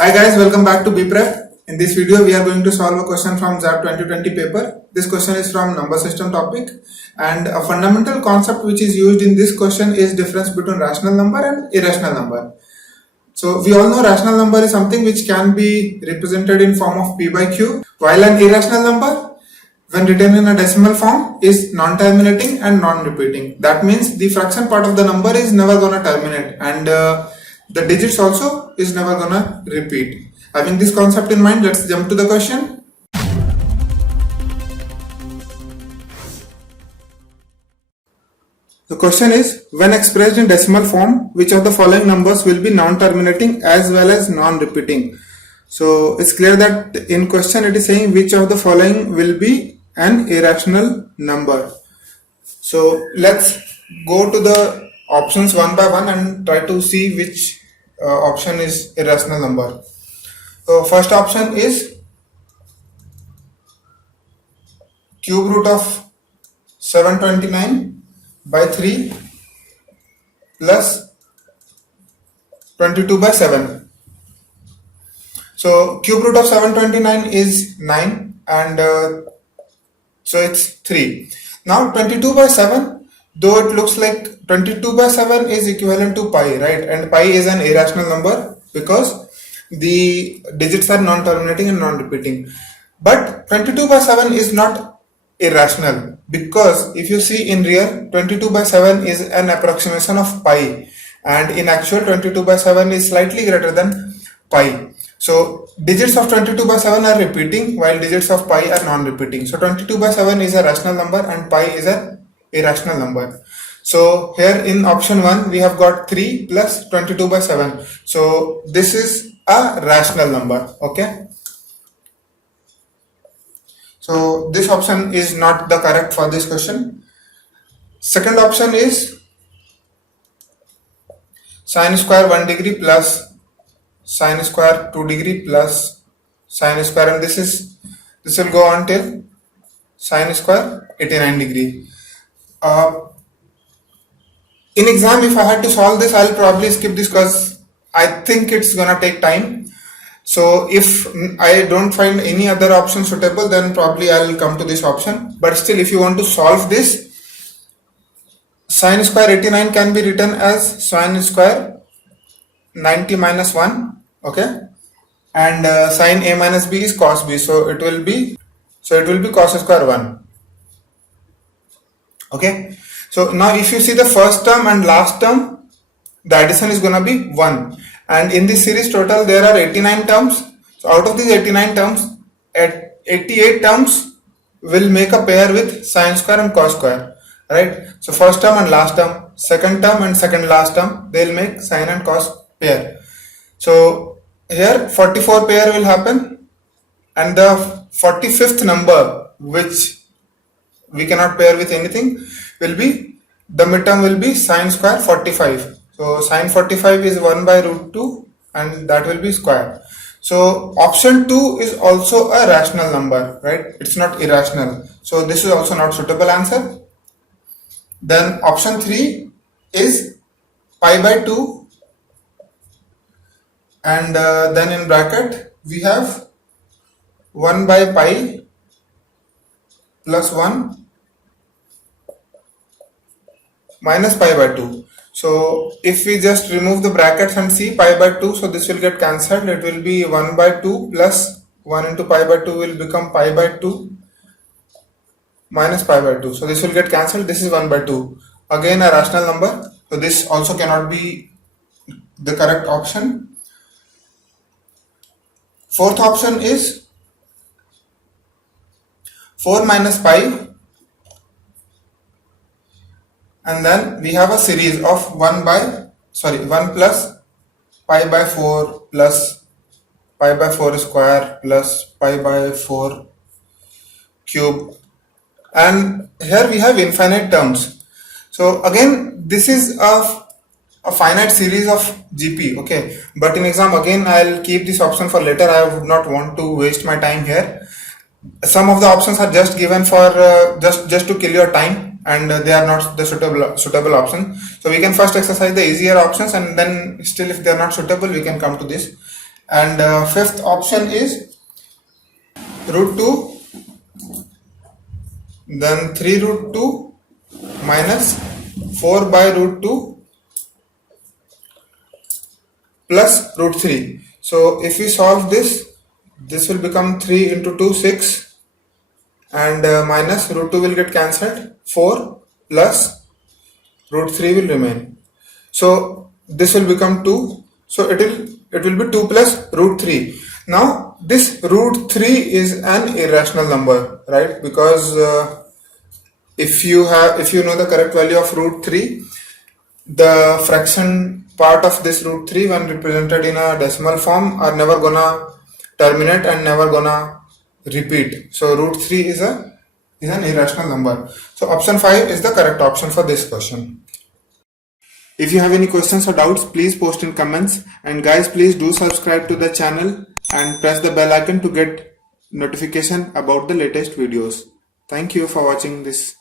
Hi guys, welcome back to BPrep. In this video, we are going to solve a question from ZAP 2020 paper. This question is from number system topic, and a fundamental concept which is used in this question is difference between rational number and irrational number. So we all know rational number is something which can be represented in form of p by q, while an irrational number, when written in a decimal form, is non-terminating and non-repeating. That means the fraction part of the number is never gonna terminate, and the digits also is never gonna repeat. Having this concept in mind, let's jump to the question. The question is, when expressed in decimal form, which of the following numbers will be non-terminating as well as non-repeating? So it's clear that in question it is saying which of the following will be an irrational number. So let's go to the options one by one and try to see which option is irrational number. So first option is cube root of 729 by 3 plus 22 by 7. So cube root of 729 is 9, and so it's 3. Now 22 by 7, though it looks like 22 by 7 is equivalent to pi, right? And pi is an irrational number because the digits are non-terminating and non-repeating. But 22 by 7 is not irrational, because if you see in real, 22 by 7 is an approximation of pi, and in actual 22 by 7 is slightly greater than pi. So digits of 22 by 7 are repeating while digits of pi are non-repeating. So 22 by 7 is a rational number and pi is an irrational number. So here in option 1 we have got 3 plus 22 by 7. So this is a rational number. Okay. So this option is not the correct for this question. Second option is sine square 1 degree plus sine square 2 degree plus sine square, and this will go on till sine square 89 degree. In exam, if I had to solve this, I'll probably skip this because I think it's gonna take time. So if I don't find any other option suitable, then probably I'll come to this option. But still, if you want to solve this, sine square 89 can be written as sine square 90 minus 1, okay, and sine a minus b is cos b, so it will be cos square 1. Okay, so now if you see the first term and last term, the addition is gonna be 1, and in this series total there are 89 terms. So out of these 89 terms, at 88 terms will make a pair with sine square and cos square, right? So first term and last term, second term and second last term, they will make sine and cos pair. So here 44 pair will happen, and the 45th number, which we cannot pair with anything, will be, the midterm will be sine square 45. So sine 45 is 1 by root 2, and that will be square. So option 2 is also a rational number, right? It's not irrational. So this is also not suitable answer. Then option 3 is pi by 2, and then in bracket we have 1 by pi plus 1 minus pi by 2. So if we just remove the brackets and see pi by 2, so this will get cancelled. It will be 1 by 2 plus 1 into pi by 2 will become pi by 2 minus pi by 2. So this will get cancelled. This is 1 by 2. Again a rational number. So this also cannot be the correct option. Fourth option is 4 minus pi, and then we have a series of 1 plus pi by 4 plus pi by 4 square plus pi by 4 cube, and here we have infinite terms. So again this is a finite series of GP, okay, but in exam again I'll keep this option for later. I would not want to waste my time here. Some of the options are just given for just to kill your time, and they are not the suitable option. So we can first exercise the easier options, and then still if they are not suitable we can come to this. And fifth option is root 2, then 3 root 2 minus 4 by root 2 plus root 3. So if we solve this, this will become 3 into 2, 6, and minus root 2 will get cancelled, 4 plus root 3 will remain. So this will become 2. So it will be 2 plus root 3. Now this root 3 is an irrational number, right? Because if you know the correct value of root 3, the fraction part of this root 3 when represented in a decimal form are never gonna terminate and never gonna repeat. So root 3 is an irrational number. So option 5 is the correct option for this question. If you have any questions or doubts, please post in comments, and guys, please do subscribe to the channel and press the bell icon to get notification about the latest videos. Thank you for watching this.